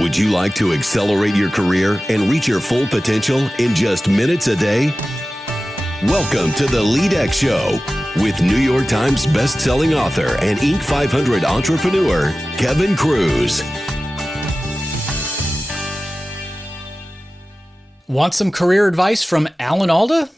Would you like to accelerate your career and reach your full potential in just minutes a day? Welcome to the LEADx Show with New York Times best-selling author and Inc. 500 entrepreneur, Kevin Kruse. Want some career advice from Alan Alda?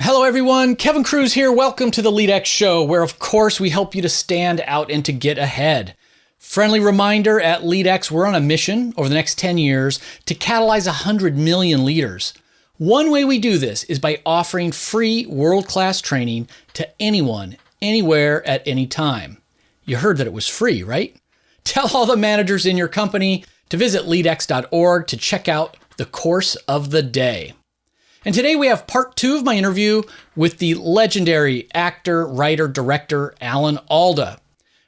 Hello, everyone. Kevin Kruse here. Welcome to the LEADx Show, where, of course, we help you to stand out and to get ahead. Friendly reminder, at LEADx, we're on a mission over the next 10 years to catalyze 100 million leaders. One way we do this is by offering free world-class training to anyone, anywhere, at any time. You heard that it was free, right? Tell all the managers in your company to visit leadx.org to check out the course of the day. And today we have part 2 of my interview with the legendary actor, writer, director, Alan Alda.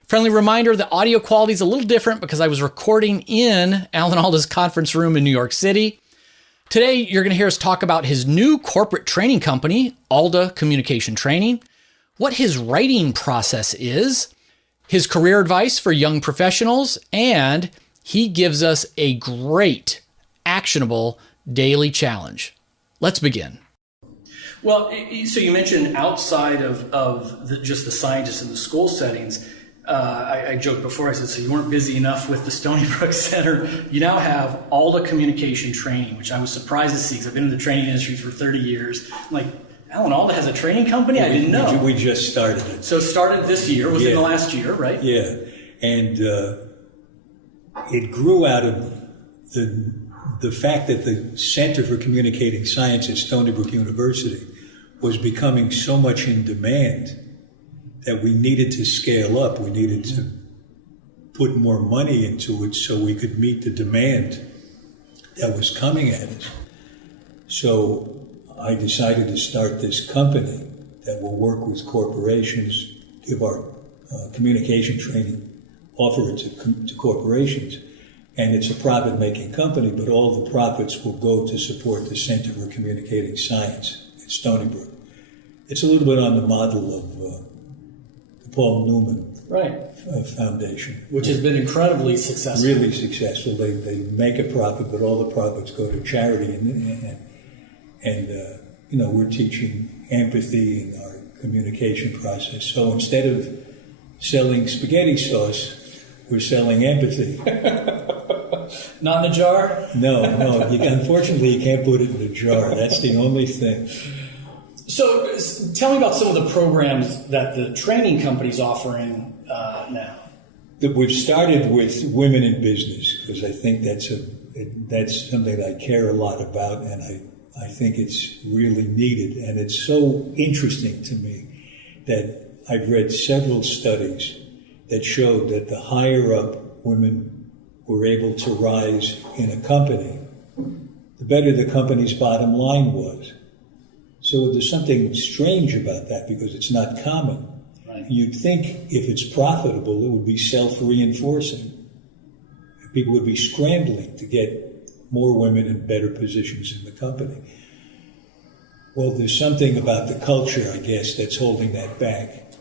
Friendly reminder, the audio quality is a little different because I was recording in Alan Alda's conference room in New York City. Today, you're going to hear us talk about his new corporate training company, Alda Communication Training, what his writing process is, his career advice for young professionals, and he gives us a great, actionable daily challenge. Let's begin. Well, so you mentioned outside of just the scientists in the school settings, I joked before, I said, so you weren't busy enough with the Stony Brook Center. You now have Alda Communication Training, which I was surprised to see because I've been in the training industry for 30 years. I'm like, Alan Alda has a training company? I didn't know. We just started it. So it started this year, within the last year, right? Yeah, and it grew out of the fact that the Center for Communicating Science at Stony Brook University was becoming so much in demand that we needed to scale up. We needed to put more money into it so we could meet the demand that was coming at us. So I decided to start this company that will work with corporations, give our communication training, offer it to corporations. And it's a profit-making company, but all the profits will go to support the Center for Communicating Science at Stony Brook. It's a little bit on the model of Paul Newman Foundation. Which has been incredibly successful. Really successful. They make a profit, but all the profits go to charity. And we're teaching empathy in our communication process. So instead of selling spaghetti sauce, we're selling empathy. Not in a jar? No. Unfortunately, you can't put it in a jar. That's the only thing. So tell me about some of the programs that the training company's offering now. We've started with women in business because I think that's something that I care a lot about, and I think it's really needed. And it's so interesting to me that I've read several studies that showed that the higher up women were able to rise in a company, the better the company's bottom line was. So there's something strange about that because it's not common. Right. You'd think if it's profitable, it would be self-reinforcing. People would be scrambling to get more women in better positions in the company. Well, there's something about the culture, I guess, that's holding that back.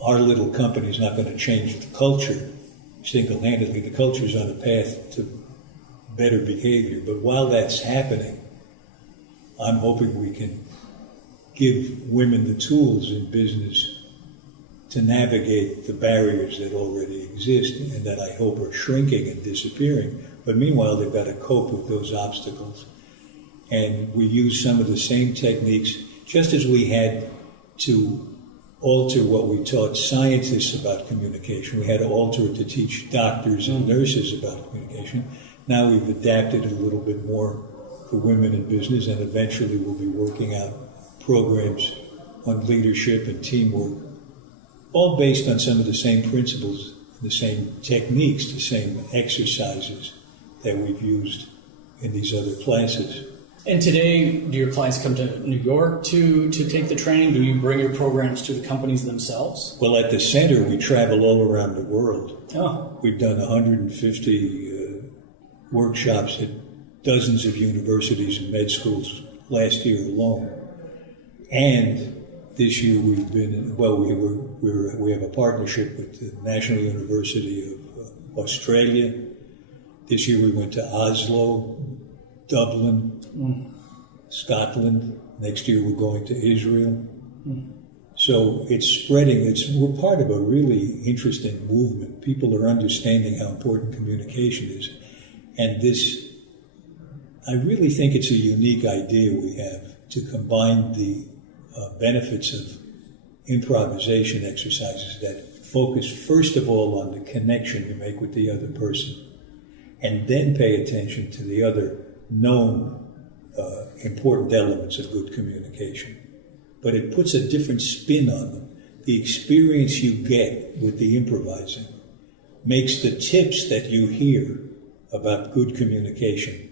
Our little company's not going to change the culture single-handedly. The culture's on a path to better behavior. But while that's happening, I'm hoping we can give women the tools in business to navigate the barriers that already exist and that I hope are shrinking and disappearing. But meanwhile, they've got to cope with those obstacles. And we use some of the same techniques, just as we had to alter what we taught scientists about communication. We had to alter it to teach doctors and nurses about communication. Now we've adapted it a little bit more for women in business, and eventually we'll be working out programs on leadership and teamwork, all based on some of the same principles, the same techniques, the same exercises that we've used in these other classes. And today, do your clients come to New York to take the training? Do you bring your programs to the companies themselves? Well, at the center, we travel all around the world. Oh. We've done 150 workshops at dozens of universities and med schools last year alone. And this year we've been, we have a partnership with the National University of Australia, This year we went to Oslo, Dublin, Scotland. Next year we're going to Israel. So it's spreading. We're part of a really interesting movement. People are understanding how important communication is. And I really think it's a unique idea we have to combine the benefits of improvisation exercises that focus first of all on the connection you make with the other person, and then pay attention to the other known important elements of good communication. But it puts a different spin on them. The experience you get with the improvising makes the tips that you hear about good communication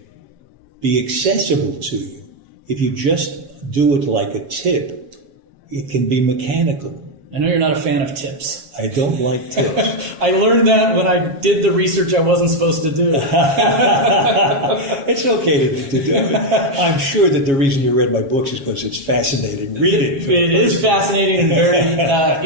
be accessible to you. If you just do it like a tip, it can be mechanical. I know you're not a fan of tips. I don't like tips. I learned that when I did the research I wasn't supposed to do. It's okay to do it. I'm sure that the reason you read my books is because it's fascinating. Read it. It is fascinating and very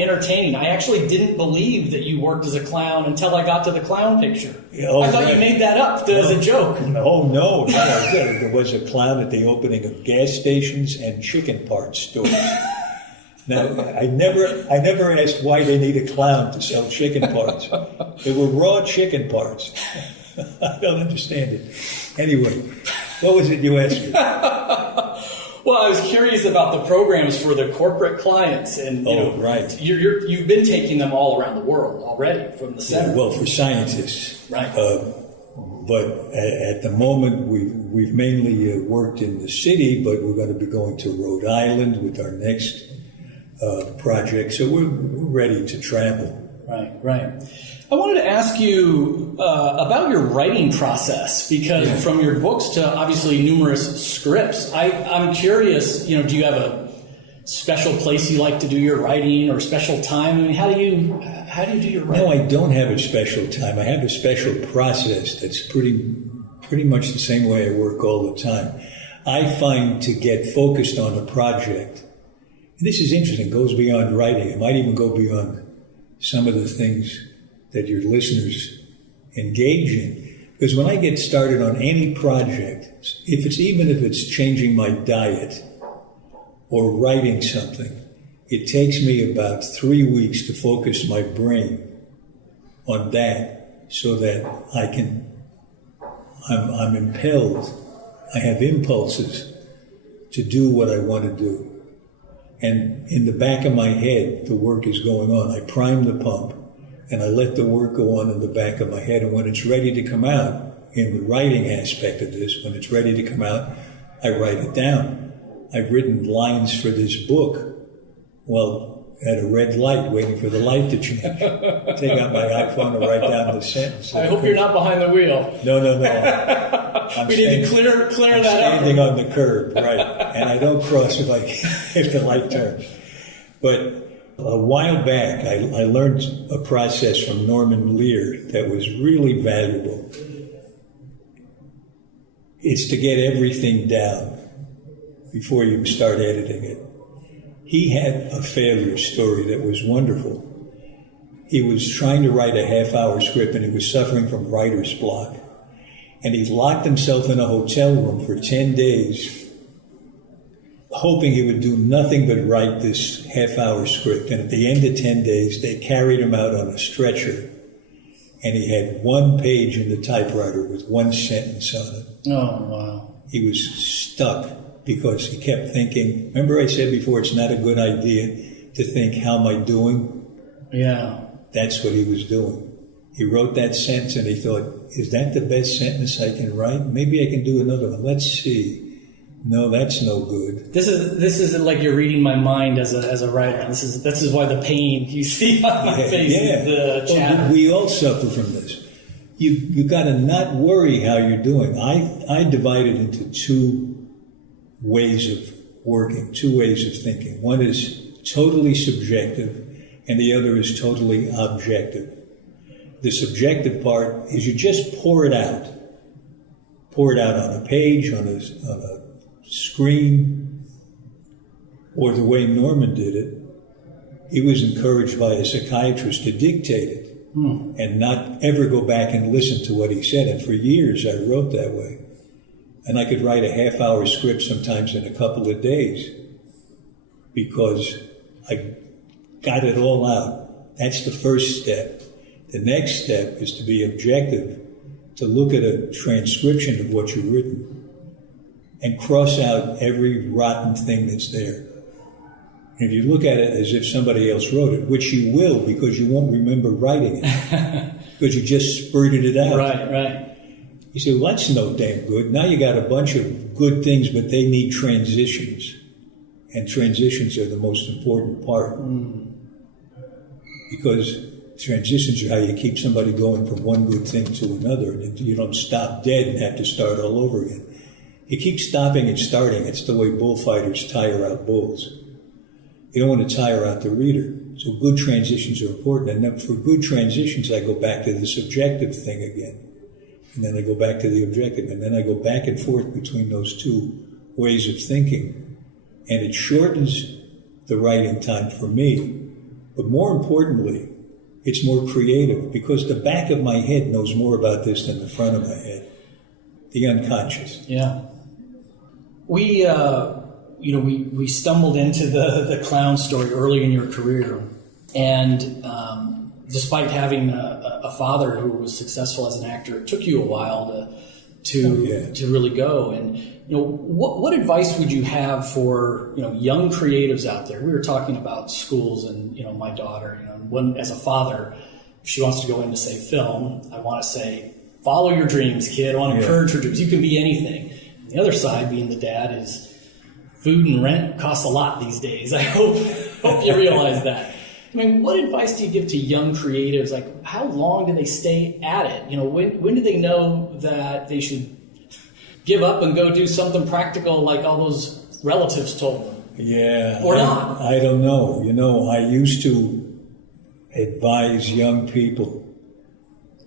entertaining. I actually didn't believe that you worked as a clown until I got to the clown picture. Oh, I thought you made that up as a joke. No. There was a clown at the opening of gas stations and chicken parts stores. Now, I never asked why they need a clown to sell chicken parts. They were raw chicken parts. I don't understand it. Anyway, what was it you asked me? Well, I was curious about the programs for the corporate clients, and right. You've been taking them all around the world already from the center. Yeah, well, for scientists, right? But at the moment, we've mainly worked in the city, but we're going to be going to Rhode Island with our next project, so we're ready to travel. Right. I wanted to ask you about your writing process, because from your books to obviously numerous scripts, I'm curious, do you have a special place you like to do your writing or special time? I mean, how do you do your writing? No, I don't have a special time. I have a special process that's pretty much the same way I work all the time. I find to get focused on a project, and this is interesting, it goes beyond writing. It might even go beyond some of the things that your listeners engage in. Because when I get started on any project, even if it's changing my diet or writing something, it takes me about 3 weeks to focus my brain on that so that I'm impelled, I have impulses to do what I want to do. And in the back of my head, the work is going on. I prime the pump, and I let the work go on in the back of my head. And when it's ready to come out, in the writing aspect of this, when it's ready to come out, I write it down. I've written lines for this book while at a red light, waiting for the light to change. Take out my iPhone and write down the sentence. I hope you're not behind the wheel. No. We need to clear that up. Standing on the curb, right. And I don't cross if the light turns. But a while back, I learned a process from Norman Lear that was really valuable. It's to get everything down before you start editing it. He had a failure story that was wonderful. He was trying to write a half-hour script, and he was suffering from writer's block. And he locked himself in a hotel room for 10 days, hoping he would do nothing but write this half-hour script. And at the end of 10 days, they carried him out on a stretcher, and he had 1 page in the typewriter with 1 sentence on it. Oh, wow. He was stuck because he kept thinking, remember I said before, it's not a good idea to think, how am I doing? Yeah. That's what he was doing. He wrote that sentence and he thought, is that the best sentence I can write? Maybe I can do another one. Let's see. No, that's no good. This is like you're reading my mind as a writer. This is why the pain you see on my face is the chatter. We all suffer from this. You got to not worry how you're doing. I divide it into 2 ways of working, 2 ways of thinking. One is totally subjective, and the other is totally objective. The subjective part is you just pour it out. Pour it out on a page, on a screen, or the way Norman did it. He was encouraged by a psychiatrist to dictate it. and not ever go back and listen to what he said. And for years I wrote that way. And I could write a half-hour script sometimes in a couple of days because I got it all out. That's the first step. The next step is to be objective, to look at a transcription of what you've written and cross out every rotten thing that's there. And if you look at it as if somebody else wrote it, which you will because you won't remember writing it, because you just spurted it out. Right. You say, well, that's no damn good. Now you got a bunch of good things, but they need transitions. And transitions are the most important part. Because transitions are how you keep somebody going from one good thing to another. And you don't stop dead and have to start all over again. You keep stopping and starting. It's the way bullfighters tire out bulls. You don't want to tire out the reader. So good transitions are important. And then for good transitions, I go back to the subjective thing again. And then I go back to the objective. And then I go back and forth between those two ways of thinking. And it shortens the writing time for me. But more importantly, it's more creative because the back of my head knows more about this than the front of my head. The unconscious. Yeah. We stumbled into the clown story early in your career. And despite having a father who was successful as an actor, it took you a while to really go. And what advice would you have for young creatives out there? We were talking about schools, and my daughter. As a father, if she wants to go into say film, I want to say follow your dreams, kid. I want to encourage her dreams. You can be anything. And the other side, being the dad, is food and rent costs a lot these days. I hope you realize that. I mean, what advice do you give to young creatives? Like, how long do they stay at it? When do they know that they should give up and go do something practical like all those relatives told them? Yeah. Or not? I don't know. I used to advise young people,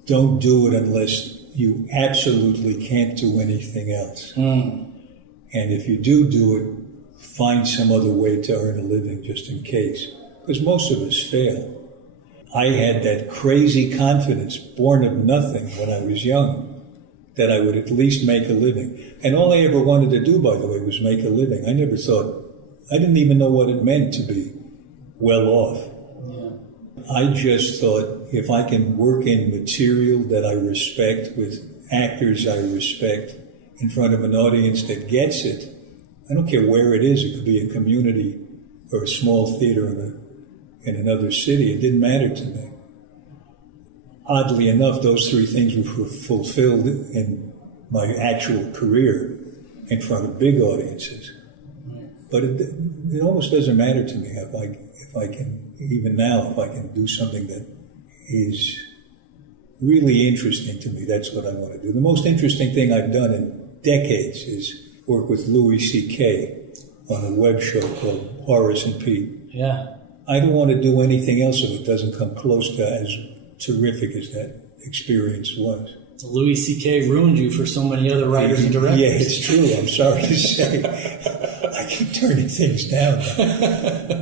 don't do it unless you absolutely can't do anything else. And if you do it, find some other way to earn a living just in case. Because most of us fail. I had that crazy confidence, born of nothing when I was young, that I would at least make a living. And all I ever wanted to do, by the way, was make a living. I didn't even know what it meant to be well off. Yeah. I just thought, if I can work in material that I respect, with actors I respect, in front of an audience that gets it, I don't care where it is. It could be a community or a small theater in another city. It didn't matter to me. Oddly enough, those three things were fulfilled in my actual career in front of big audiences. But it almost doesn't matter to me if I can, even now, if I can do something that is really interesting to me. That's what I want to do. The most interesting thing I've done in decades is work with Louis C.K. on a web show called Horace and Pete. Yeah. I don't want to do anything else if it doesn't come close to as terrific as that experience was. Louis C.K. ruined you for so many other writers and directors. Yeah, it's true. I'm sorry to say. I keep turning things down.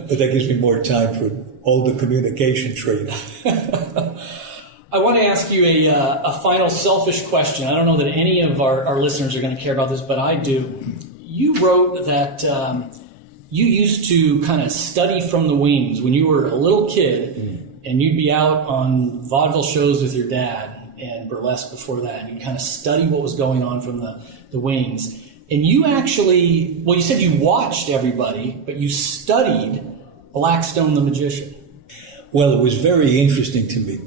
But that gives me more time for all the communication training. I want to ask you a final selfish question. I don't know that any of our listeners are going to care about this, but I do. You wrote that you used to kind of study from the wings when you were a little kid, and you'd be out on vaudeville shows with your dad and burlesque before that, and you'd kind of study what was going on from the wings. And you actually, well, you said you watched everybody, but you studied Blackstone The Magician. Well, it was very interesting to me.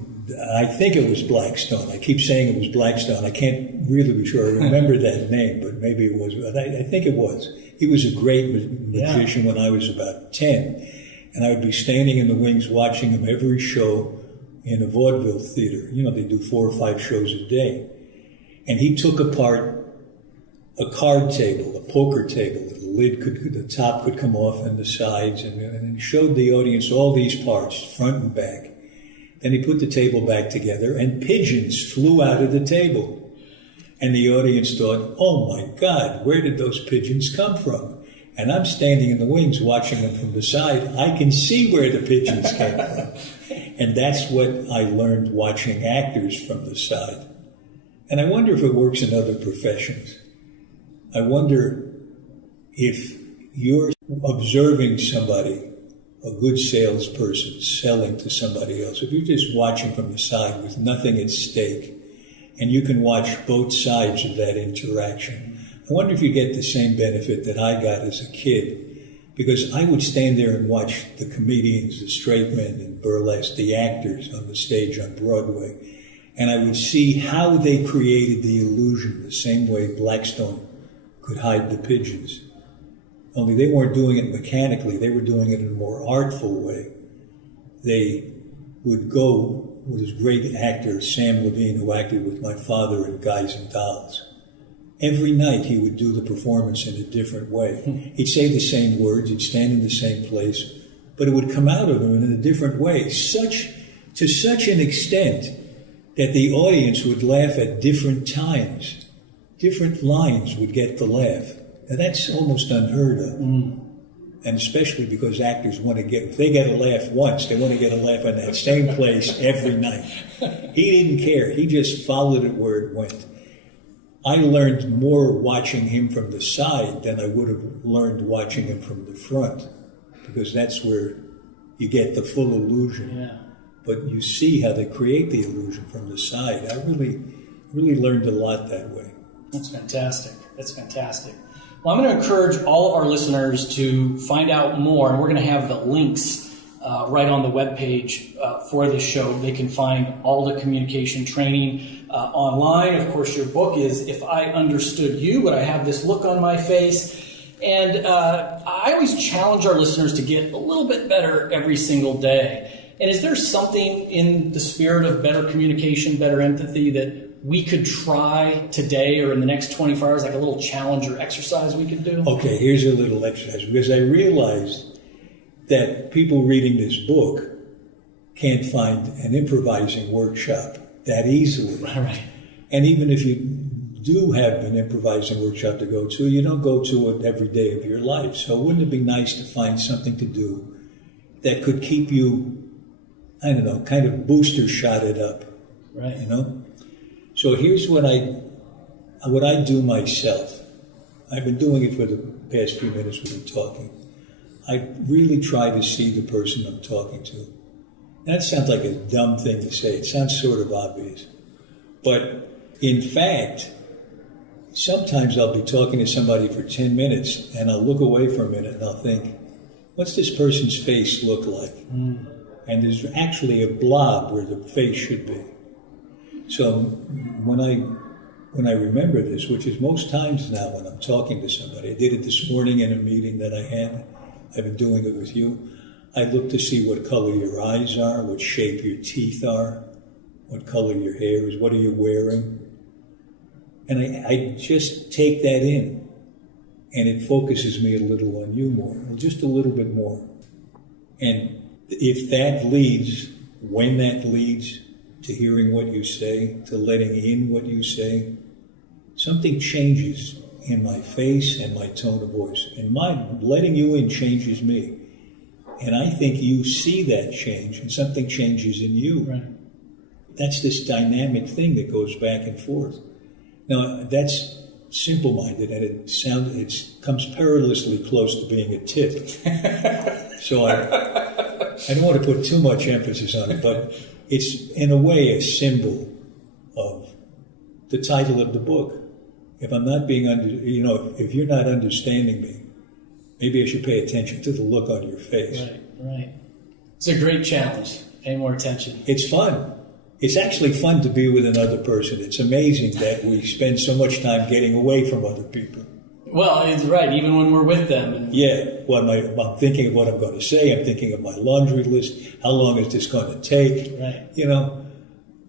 I think it was Blackstone. I keep saying it was Blackstone. I can't really be sure. I remember that name, but maybe it was. I think it was. He was a great magician when I was about 10. And I would be standing in the wings watching him every show in a vaudeville theater. They do 4 or 5 shows a day. And he took apart a card table, a poker table. The top could come off and the sides. And he showed the audience all these parts, front and back. Then he put the table back together, and pigeons flew out of the table. And the audience thought, oh my God, where did those pigeons come from? And I'm standing in the wings watching them from the side. I can see where the pigeons came from. And that's what I learned watching actors from the side. And I wonder if it works in other professions. I wonder if you're observing somebody, a good salesperson selling to somebody else, if you're just watching from the side with nothing at stake, and you can watch both sides of that interaction, I wonder if you get the same benefit that I got as a kid. Because I would stand there and watch the comedians, the straight men in burlesque, the actors on the stage on Broadway, and I would see how they created the illusion, the same way Blackstone could hide the pigeons. Only they weren't doing it mechanically, they were doing it in a more artful way. They would go with this great actor, Sam Levine, who acted with my father in Guys and Dolls. Every night he would do the performance in a different way. He'd say the same words, he'd stand in the same place, but it would come out of him in a different way, to such an extent that the audience would laugh at different times. Different lines would get the laugh. Now that's almost unheard of. And especially because actors want to if they get a laugh once, they want to get a laugh in that same place every night. He didn't care. He just followed it where it went. I learned more watching him from the side than I would have learned watching him from the front, because that's where you get the full illusion. Yeah. But you see how they create the illusion from the side. I really learned a lot that way. That's fantastic. That's fantastic. Well, I'm going to encourage all of our listeners to find out more, and we're going to have the links right on the webpage for this show. They can find all the communication training online. Of course, your book is If I Understood You, but I have this look on my face. And I always challenge our listeners to get a little bit better every single day. And is there something in the spirit of better communication, better empathy that we could try today or in the next 24 hours, like a little challenge or exercise we could do? Okay, here's a little exercise, because I realized that people reading this book can't find an improvising workshop that easily. Right. And even if you do have an improvising workshop to go to, you don't go to it every day of your life. So wouldn't it be nice to find something to do that could keep you, I don't know, kind of booster shot it up, right? You know? So here's what I do myself. I've been doing it for the past few minutes we've been talking. I really try to see the person I'm talking to. That sounds like a dumb thing to say. It sounds sort of obvious. But in fact, sometimes I'll be talking to somebody for 10 minutes and I'll look away for a minute and I'll think, what's this person's face look like? And there's actually a blob where the face should be. So when I remember this, which is most times now when I'm talking to somebody, I did it this morning in a meeting that I had. I've been doing it with you. I look to see what color your eyes are, what shape your teeth are, what color your hair is, what are you wearing. And I just take that in, and it focuses me a little on you more, just a little bit more. And if that leads, when that leads to hearing what you say, to letting in what you say, something changes in my face and my tone of voice. And my letting you in changes me. And I think you see that change and something changes in you. Right. That's this dynamic thing that goes back and forth. Now, that's simple-minded, and it comes perilously close to being a tip. So I don't want to put too much emphasis on it, but it's, in a way, a symbol of the title of the book. If I'm not being if you're not understanding me, maybe I should pay attention to the look on your face. Right. It's a great challenge. Pay more attention. It's fun. It's actually fun to be with another person. It's amazing that we spend so much time getting away from other people. Well, it's right, even when we're with them. Yeah. Well, I'm thinking of what I'm going to say. I'm thinking of my laundry list. How long is this going to take? Right.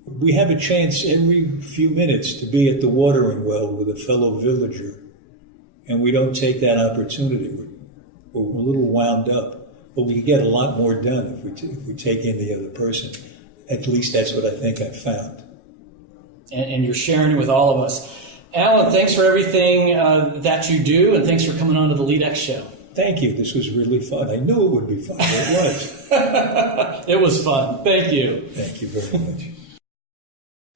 We have a chance every few minutes to be at the watering well with a fellow villager, and we don't take that opportunity. We're a little wound up, but we can get a lot more done if we take in the other person. At least that's what I think I've found. And you're sharing it with all of us. Alan, thanks for everything that you do, and thanks for coming on to the LEADx Show. Thank you. This was really fun. I knew it would be fun. It was. It was fun. Thank you. Thank you very much.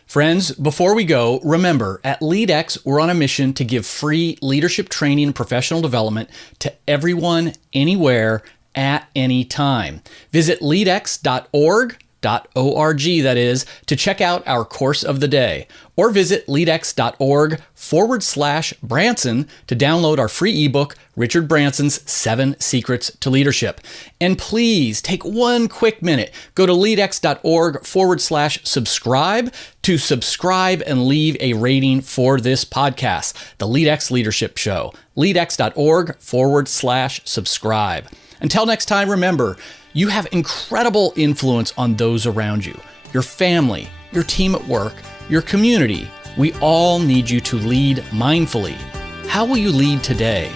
Friends, before we go, remember, at LEADx, we're on a mission to give free leadership training and professional development to everyone, anywhere, at any time. Visit leadx.org, that is, to check out our course of the day, or visit leadx.org/Branson to download our free ebook, Richard Branson's 7 Secrets to Leadership. And please take one quick minute, go to leadx.org/subscribe to subscribe and leave a rating for this podcast, the LEADx Leadership Show, leadx.org/subscribe. Until next time, remember, you have incredible influence on those around you, your family, your team at work, your community. We all need you to lead mindfully. How will you lead today?